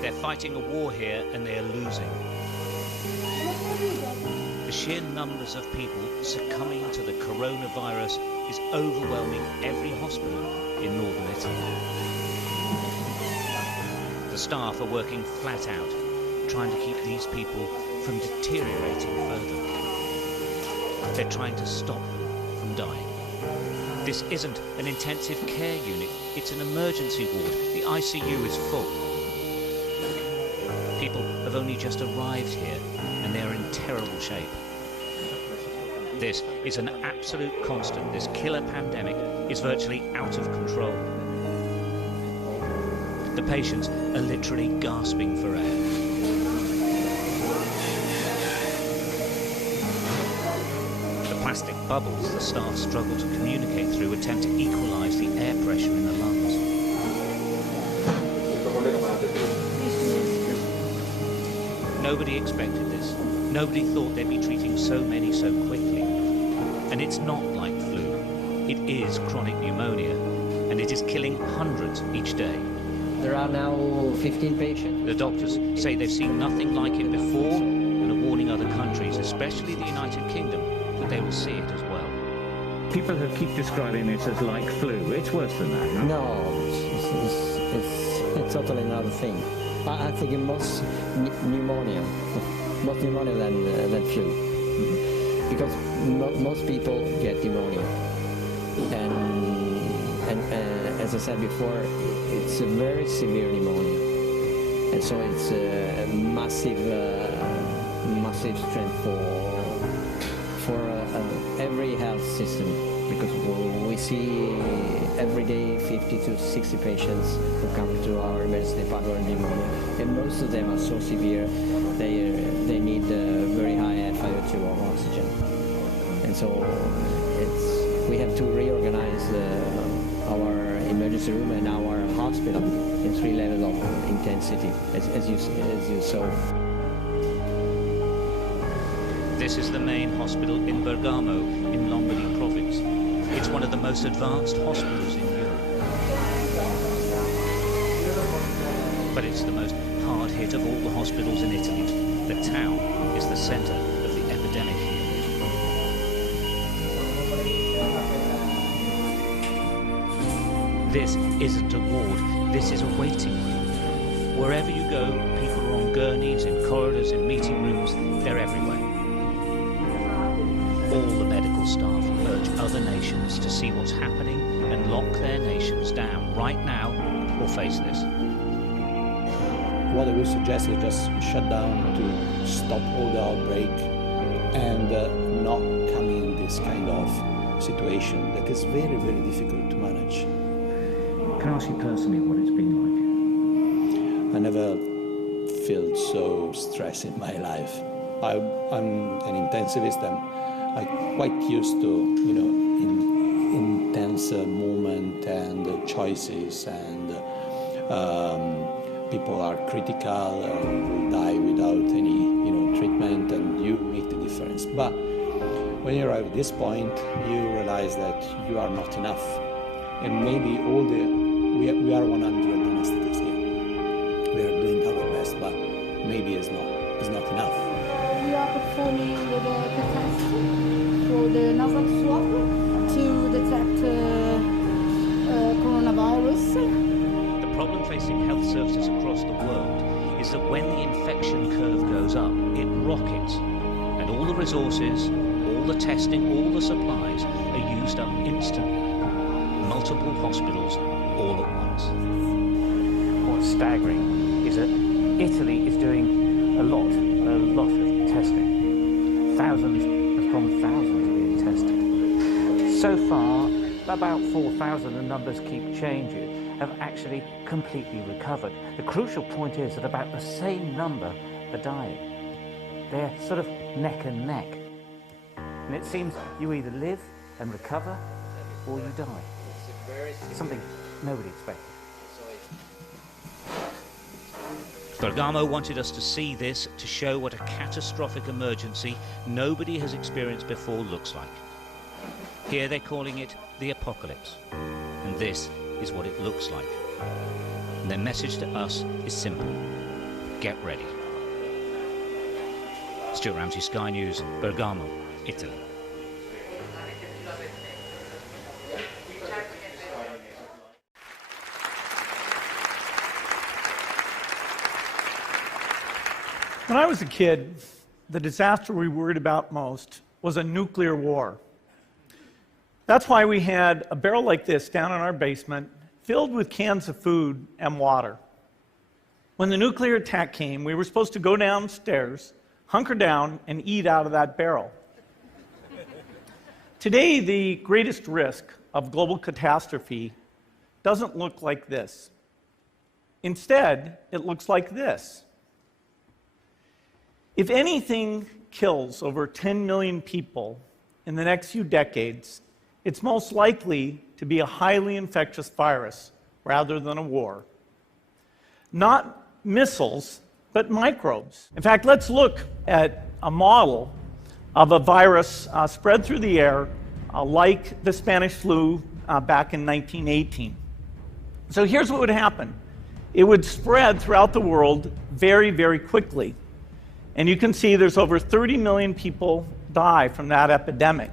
They're fighting a war here and they're losing. The sheer numbers of people succumbing to the coronavirus is overwhelming every hospital in northern Italy. The staff are working flat out, trying to keep these people from deteriorating further. They're trying to stop them from dying. This isn't an intensive care unit, it's an emergency ward. The ICU is full. People have only just arrived here and they're in terrible shape. This is an absolute constant. This killer pandemic is virtually out of control. The patients are literally gasping for air. The plastic bubbles the staff struggle to communicate through attempt to equalise the air pressure in the lungs. Nobody expected this. Nobody thought they'd be treating so many so quickly. And it's not like flu. It is chronic pneumonia, and it is killing hundreds each day. There are now 15 patients. The doctors say they've seen nothing like it before and are warning other countries, especially the United Kingdom, that they will see it as well. People who keep describing it as like flu, it's worse than that, no? No, it's totally another thing. I think it's most pneumonia than flu. Mm-hmm. Because most people get pneumonia. And as I said before, it's a very severe pneumonia, and so it's a massive strength for every health system, because we see every day 50 to 60 patients who come to our emergency department with pneumonia, and most of them are so severe they need very high FiO2 or oxygen, and so we have to reorganize our emergency room and our hospital in 3 levels of intensity, as you saw. This is the main hospital in Bergamo, in Lombardy province. It's one of the most advanced hospitals in Europe. But it's the most hard hit of all the hospitals in Italy. The town is the centre of the epidemic here. This isn't a ward, this is a waiting room. Wherever you go, people are on gurneys, in corridors, in meeting rooms, they're everywhere. All the medical staff urge other nations to see what's happening and lock their nations down right now or face this. What I would suggest is just shut down to stop all the outbreak and not come in this kind of situation that is very, very difficult to manage. Can I ask you personally what it's been I never felt so stressed in my life. I'm an intensivist. I'm quite used to, intense moment and choices, and people are critical, will die without any, treatment, and you make the difference. But when you arrive at this point, you realize that you are not enough, and maybe we are 100 anesthetists here. We are doing our best, but maybe it's not enough. We are performing the test for the nasal swab to detect coronavirus. The problem facing health services across the world is that when the infection curve goes up, it rockets, and all the resources, all the testing, all the supplies are used up instantly. Multiple hospitals all at once. What's staggering is that Italy is doing a lot of testing. Thousands upon thousands are being tested. So far, about 4,000, the numbers keep changing, have actually completely recovered. The crucial point is that about the same number are dying. They're sort of neck and neck. And it seems you either live and recover or you die. Something nobody expected. Bergamo wanted us to see this to show what a catastrophic emergency nobody has experienced before looks like. Here they're calling it the apocalypse, and this is what it looks like. And their message to us is simple: get ready. Stuart Ramsey, Sky News, Bergamo, Italy. When I was a kid, the disaster we worried about most was a nuclear war. That's why we had a barrel like this down in our basement, filled with cans of food and water. When the nuclear attack came, we were supposed to go downstairs, hunker down, and eat out of that barrel. Today, the greatest risk of global catastrophe doesn't look like this. Instead, it looks like this. If anything kills over 10 million people in the next few decades, it's most likely to be a highly infectious virus rather than a war. Not missiles, but microbes. In fact, let's look at a model of a virus spread through the air like the Spanish flu back in 1918. So here's what would happen. It would spread throughout the world very, very quickly. And you can see there's over 30 million people die from that epidemic.